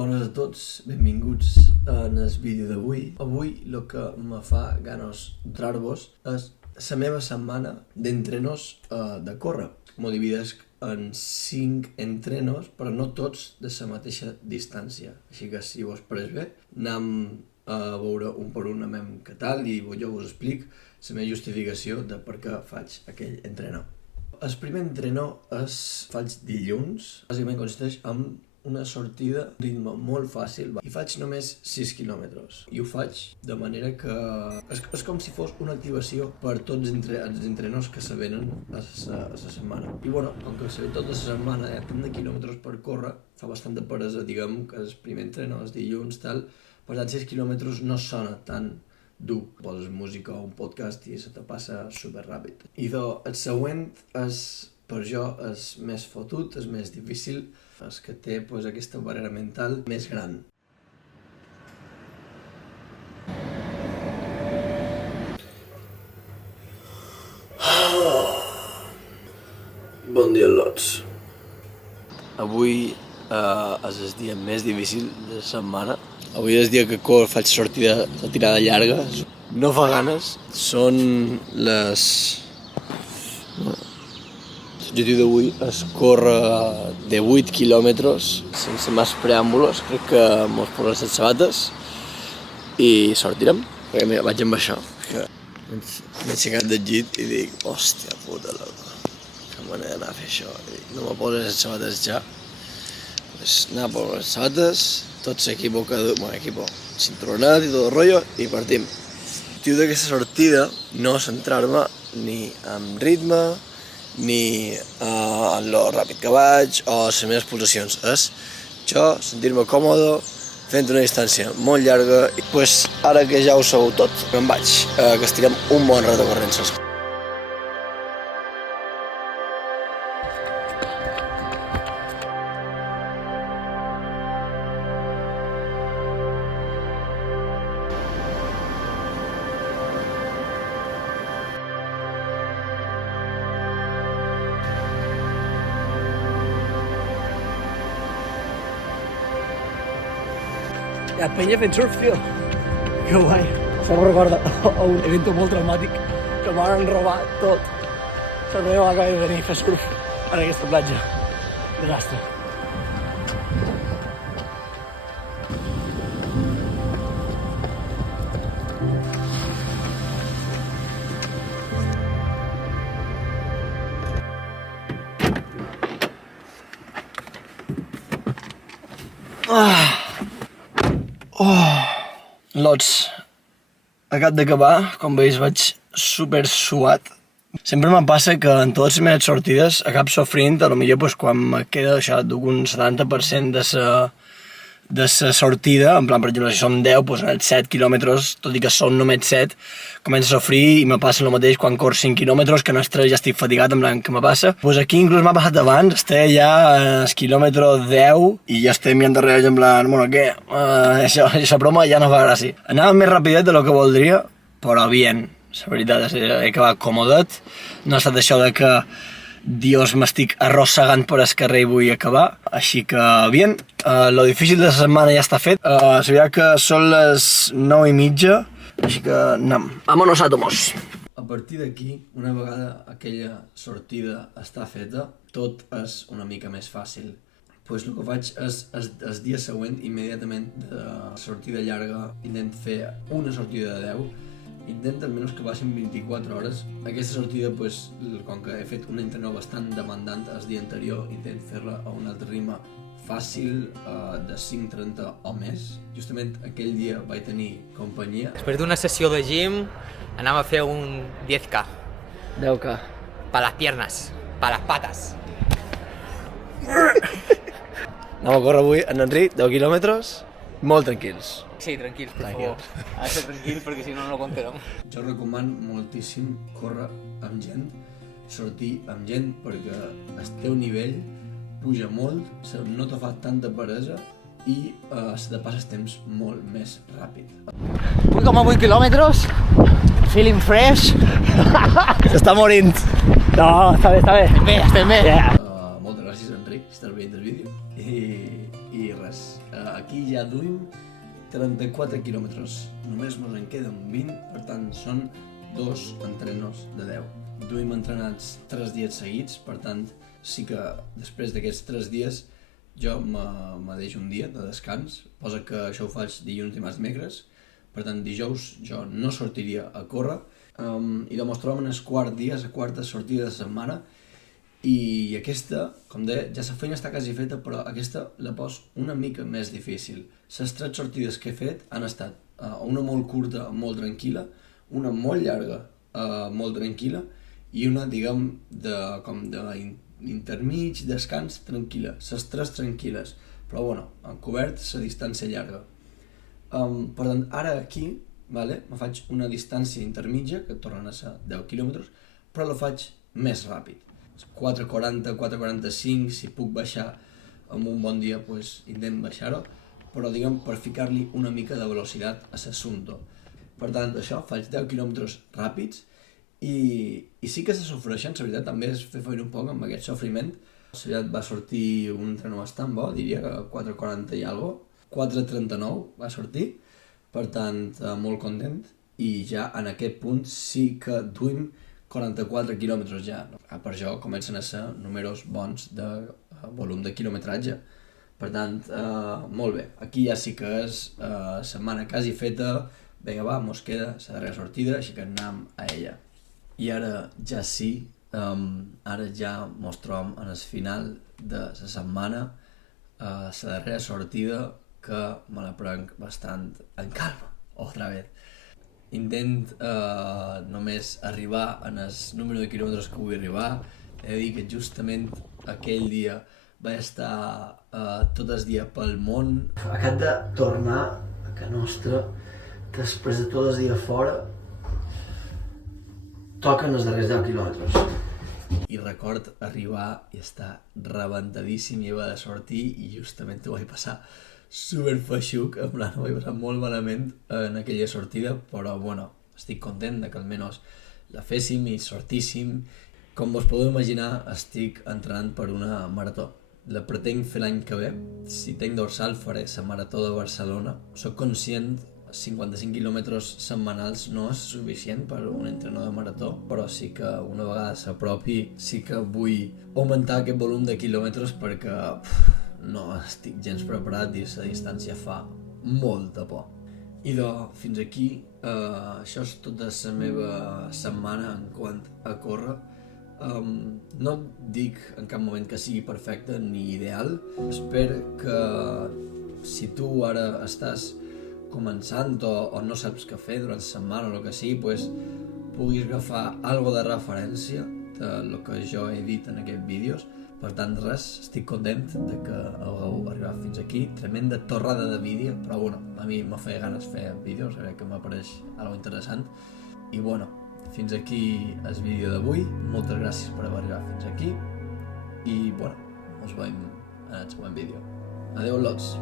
Bones a tots, benvinguts en el vídeo d'avui. Avui el que me fa ganes d'entrar-vos és la meva setmana d'entrenos de córrer. M'ho dividesc en 5 entrenos, però no tots de la mateixa distància. Així que si vos pareix bé, anem a veure un per un què tal i jo us explico la meva justificació de per què faig aquell entreno. El primer entreno faig dilluns. Bàsicament consisteix en una sortida a ritme molt fàcil i faig només 6 quilòmetres. I ho faig de manera que és com si fos una activació per tots els entrenos que se venen a la setmana. I bueno, com que se ve tota la setmana, hi ha tant de quilòmetres per córrer, fa bastant de peresa, diguem, que el primer entreno, els dilluns, tal, per tant 6 quilòmetres no sona tan dur. Poses música o un podcast i se te passa super ràpid. I el següent per jo és més fotut, és més difícil, és que té aquesta barrera mental més gran. Bon dia, lots. Avui és el dia més difícil de la setmana. Avui és el dia que faig sortida de tirada llarga. No fa ganes. Són les... L'objectiu d'avui és córrer de 8 quilòmetres sense més preàmbulos. Crec que mos posarem les sabates i sortirem, perquè mira, vaig amb això. M'he aixecat del llit i dic, hòstia puta, que manera d'anar a fer això. Dic, no me poses les sabates ja. Pues anar a posar les sabates, tot l'equipo, cinturonet i tot el rotllo, i partim. L'objectiu d'aquesta sortida no és centrar-me ni en ritme, ni en lo ràpid que vaig o les meves pulsacions. És jo sentir-me còmode fent una distància molt llarga i pues, ara que ja ho sabeu tot, me'n vaig, que estirem un bon rato corrent. Hi ha penya fent surf, tio. Que guai. Això em recorda a un evento molt traumàtic que m'han robat tot. La meva acaba de venir a fer surf en aquesta platja. Desastre. Lots, acabo d'acabar, com veus vaig super suat. Sempre me passa que en totes les meves sortides acabo sofrint, potser quan me queda això d'un 70% de la sortida, en plan, per exemple, si són 10, doncs en els 7 quilòmetres, tot i que són només 7, començo a sofrir i me passa el mateix quan corro 5 quilòmetres, que en els 3 ja estic fatigat, en plan, què me passa? Doncs aquí inclús m'ha passat abans, estic ja al quilòmetre 10 i ja estic mirant darrere, en plan, bueno, què? Aquesta broma ja no fa gràcia. Anava més rapidet de lo que voldria, però bien, la veritat, he acabat còmodet, no ha estat això de que Dios, m'estic arrossegant per el carrer i vull acabar, així que bien, lo difícil de la setmana ja està fet. Sabia que són les 9:30, així que anem. Vámonos, átomos! A partir d'aquí, una vegada aquella sortida està feta, tot és una mica més fàcil. Pues el que faig és el dia següent, immediatament de sortida llarga, intento fer una sortida de 10, intento almenys que passin 24 hores. Aquesta sortida, com que he fet un entreno bastant demandant el dia anterior, intento fer-la a un altre ritme fàcil, de 5:30 o més. Justament aquell dia vaig tenir companyia. Després d'una sessió de gym, anem a fer un 10K. 10K. Pa las piernas, pa las patas. Anem a córrer avui en Enric, 10 quilòmetres, molt tranquils. Sí, tranquils, per favor. Ha de ser tranquils perquè si no, no ho contarem. Jo recomano moltíssim córrer amb gent, sortir amb gent, perquè el teu nivell puja molt, no te fa tanta peresa i se te passa el temps molt més ràpid. 8,8 quilòmetres, feeling fresh. S'està morint. No, està bé. Estem bé. Moltes gràcies, Enric, si estàs veient el vídeo. I res, aquí ja duim 34 quilòmetres. Només mos en queden 20, per tant són 2 entrenos de 10. Duim entrenats 3 dies seguits, per tant sí que després d'aquests 3 dies jo me deixo un dia de descans, posa que això ho faig dilluns, dimarts, dimecres, per tant dijous jo no sortiria a córrer, i doncs trobem en el quart dia, la quarta sortida de setmana, i aquesta, com deia, ja la feina està quasi feta, però aquesta la pos una mica més difícil. Les 3 sortides que he fet han estat una molt curta, molt tranquil·la, una molt llarga, molt tranquil·la, i una, diguem, intermig, descans, tranquil·la. Les 3 tranquil·les, però bueno, han cobert la distància llarga. Per tant, ara aquí, vale, me faig una distància intermitja, que tornen a ser 10 quilòmetres, però la faig més ràpid. 4.40, 4.45, si puc baixar en un bon dia, pues intent baixar-ho, però diguem per ficar-li una mica de velocitat a l'assumpte. Per tant, això, faig 10 quilòmetres ràpids i sí que se sofreixen, la veritat, també és fer feina un poc amb aquest sofriment. La veritat va sortir un entreno bastant bo, diria que 4.40 i alguna cosa, 4.39 va sortir, per tant, molt content, i ja en aquest punt sí que duim 44 quilòmetres ja. Per això comencen a ser números bons de volum de quilometratge. Per tant, molt bé. Aquí ja sí que és setmana quasi feta. Vinga, va, mos queda la darrera sortida, així que anem a ella. I ara ja sí, ara ja mos trobem en el final de la setmana, la darrera sortida, que me la prenc bastant en calma, otra vez. Intent només arribar en el número de quilòmetres que vull arribar. He de dir que justament aquell dia vaig estar tot el dia pel món. Acabo de tornar a casa nostra, després de tot el dia fora, toquen els darrers 10 quilòmetres. I record arribar i estar rebentadíssim i haver de sortir, i justament ho vaig passar super feixuc, en plan, ho vaig passar molt malament en aquella sortida, però bueno, estic content de que almenys la féssim i sortíssim. Com vos podeu imaginar, estic entrenant per una marató. La pretenc fer l'any que ve. Si tenc dorsal faré la marató de Barcelona. Soc conscient, 55 quilòmetres setmanals no és suficient per un entrenador de marató, però sí que una vegada s'apropi sí que vull augmentar aquest volum de quilòmetres, perquè no estic gens preparat i la distància fa molta por. I fins aquí, això és tota la meva setmana en quant a córrer. No dic en cap moment que sigui perfecte ni ideal. Espero que si tu ara estàs començant o no saps què fer durant la setmana o el que sigui, pues, puguis agafar algo de referència del que jo he dit en aquests vídeos. Per tant, res, estic content de que hagueu arribat fins aquí. Tremenda torrada de vídeo, però bueno, a mi me feia ganes fer vídeos, crec que m'apareix algo interessant. I bueno, fins aquí el vídeo d'avui. Moltes gràcies per haver arribat fins aquí. I bueno, ens veiem en el següent vídeo. Adeu, lots!